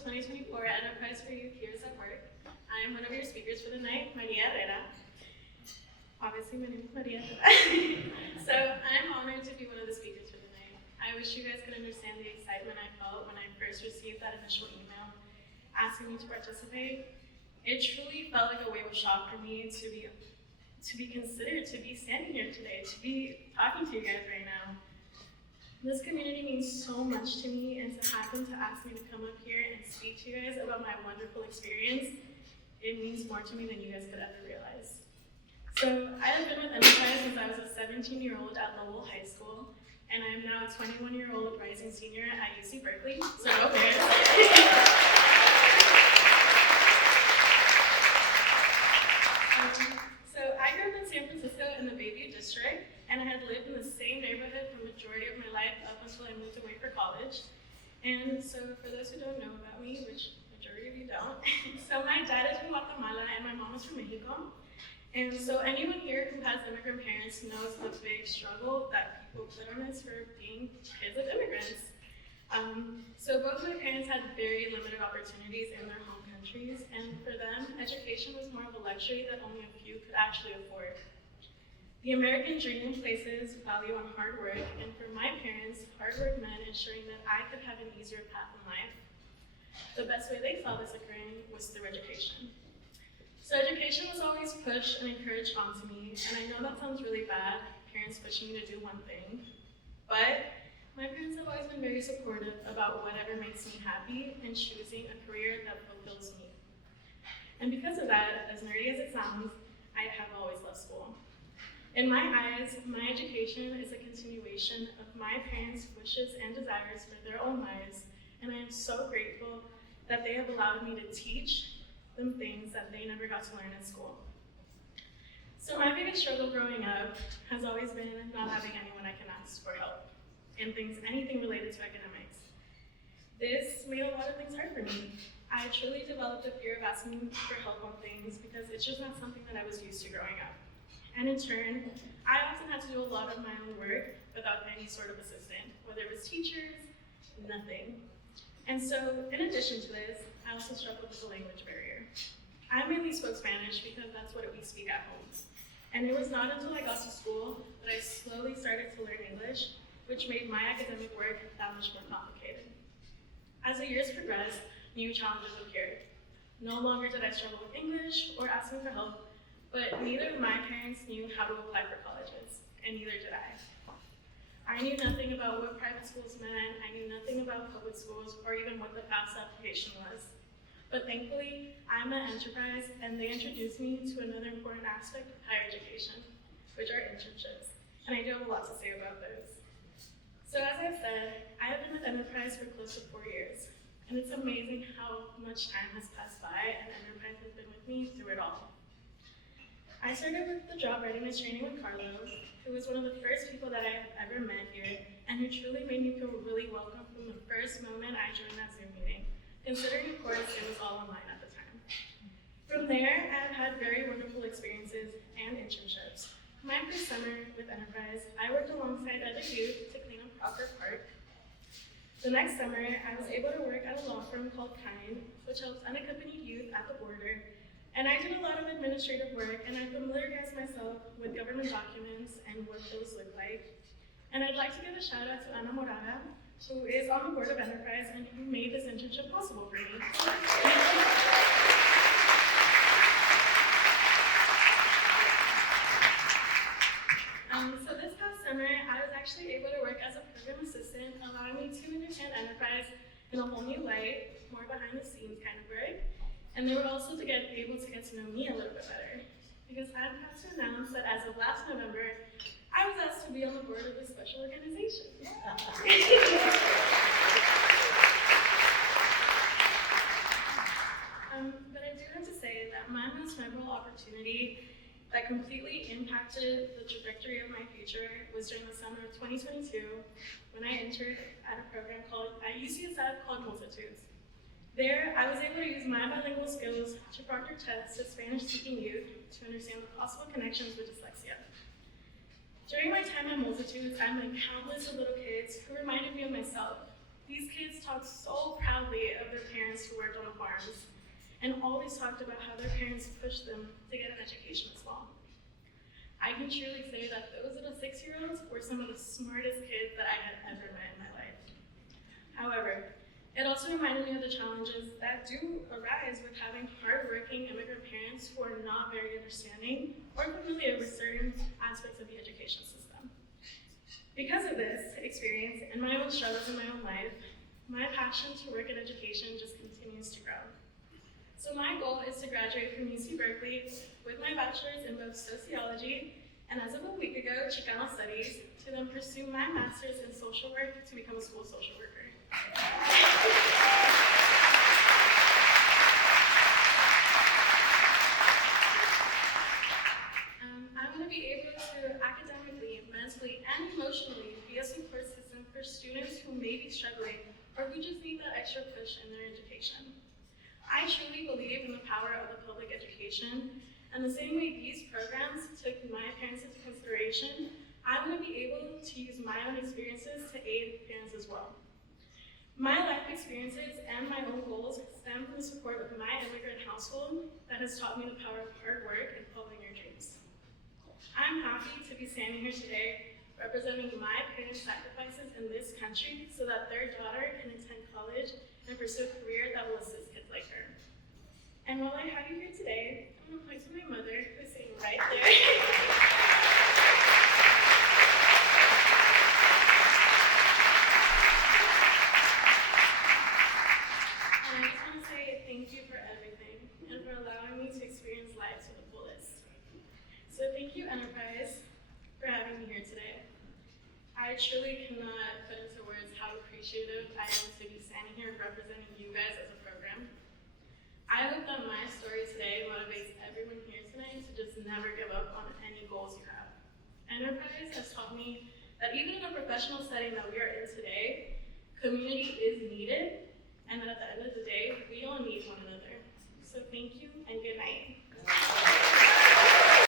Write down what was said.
of 2024 Enterprise for Youth Peers at Work. I am one of your speakers for the night, Maria Herrera. Obviously, my name is Maria Herrera. So I'm honored to be one of the speakers for the night. I wish you guys could understand the excitement I felt when I first received that initial email asking me to participate. It truly felt like a wave of shock for me to be considered to be standing here today, to be talking to you guys right now. This community means so much to me, and to happen to ask me to come up here and speak to you guys about my wonderful experience, it means more to me than you guys could ever realize. So I have been with Enterprise since I was a 17-year-old at Lowell High School, and I am now a 21-year-old rising senior at UC Berkeley, so go Bears. So I grew up in San Francisco in the Bayview district, and I had lived in the same neighborhood for the majority of my life up until I moved away for college. And so for those who don't know about me, which majority of you don't, so my dad is from Guatemala and my mom is from Mexico. And so anyone here who has immigrant parents knows the big struggle that people put on us for being kids of immigrants. So both my parents had very limited opportunities in their home countries, and for them, education was more of a luxury that only a few could actually afford. The American dream places value on hard work, and for my parents, hard work meant ensuring that I could have an easier path in life. The best way they saw this occurring was through education. So education was always pushed and encouraged onto me, and I know that sounds really bad, parents pushing you to do one thing, but my parents have always been very supportive about whatever makes me happy and choosing a career that fulfills me. And because of that, as nerdy as it sounds, I have always loved school. In my eyes, my education is a continuation of my parents' wishes and desires for their own lives, and I am so grateful that they have allowed me to teach them things that they never got to learn in school. So my biggest struggle growing up has always been not having anyone I can ask for help in anything related to academics. This made a lot of things hard for me. I truly developed a fear of asking for help on things because it's just not something that I was used to growing up. And in turn, I often had to do a lot of my own work without any sort of assistant, whether it was teachers, nothing. And so, in addition to this, I also struggled with the language barrier. I mainly spoke Spanish because that's what we speak at home. And it was not until I got to school that I slowly started to learn English, which made my academic work that much more complicated. As the years progressed, new challenges appeared. No longer did I struggle with English or asking for help, but neither of my parents knew how to apply for colleges, and neither did I. I knew nothing about what private schools meant, I knew nothing about public schools, or even what the FAFSA application was. But thankfully, I'm at Enterprise, and they introduced me to another important aspect of higher education, which are internships, and I do have a lot to say about those. So as I've said, I have been with Enterprise for close to 4 years, and it's amazing how much time has passed by, and Enterprise has been with me through it all. I started with the job readiness training with Carlo, who was one of the first people that I have ever met here, and who truly made me feel really welcome from the first moment I joined that Zoom meeting, considering, of course, it was all online at the time. From there, I have had very wonderful experiences and internships. My first summer with Enterprise, I worked alongside other youth to clean up Crocker Park. The next summer, I was able to work at a law firm called Kind, which helps unaccompanied youth at the border. And I did a lot of administrative work, and I familiarized myself with government documents and what those look like. And I'd like to give a shout out to Ana Morada, who is on the board of Enterprise and who made this internship possible for me. So this past summer, I was actually able to work as a program assistant, allowing me to understand Enterprise in a whole new light, more behind the scenes kind of work. And they were also able to get to know me a little bit better, because I'm proud to announce that as of last November, I was asked to be on the board of this special organization. But I do have to say that my most memorable opportunity that completely impacted the trajectory of my future was during the summer of 2022, when I entered at a program at UCSF called Multitudes. There, I was able to use my bilingual skills to proctor tests to Spanish-speaking youth to understand the possible connections with dyslexia. During my time at Multitudes, I met countless of little kids who reminded me of myself. These kids talked so proudly of their parents who worked on the farms, and always talked about how their parents pushed them to get an education as well. I can truly say that those little 6-year-olds were some of the smartest kids that I had ever met in my life. However, it also reminded me of the challenges that do arise with having hardworking immigrant parents who are not very understanding or familiar with certain aspects of the education system. Because of this experience and my own struggles in my own life, my passion to work in education just continues to grow. So my goal is to graduate from UC Berkeley with my bachelor's in both sociology and, as of a week ago, Chicano studies, to then pursue my master's in social work to become a school social worker. I want to be able to academically, mentally, and emotionally be a support system for students who may be struggling or who just need that extra push in their education. I truly believe in the power of the public education, and the same way these programs took my parents into consideration, I want to be able to use my own experiences to aid parents as well. My life experiences and my own goals stem from the support of my immigrant household that has taught me the power of hard work and following your dreams. I'm happy to be standing here today representing my parents' sacrifices in this country so that their daughter can attend college and pursue a career that will assist kids like her. And while I have you here today, I'm going to point to my mother, who's sitting right there. And I just want to say thank you for everything and for allowing me to experience life to the fullest. So thank you, Enterprise, for having me here today. I truly cannot put into words how appreciative I am to be standing here representing you guys as a program. I hope that my story today motivates everyone here tonight to just never give up on any goals you have. Enterprise has taught me that even in a professional setting that we are in today, community is needed, and that at the end of the day, we all need one another. So thank you and good night.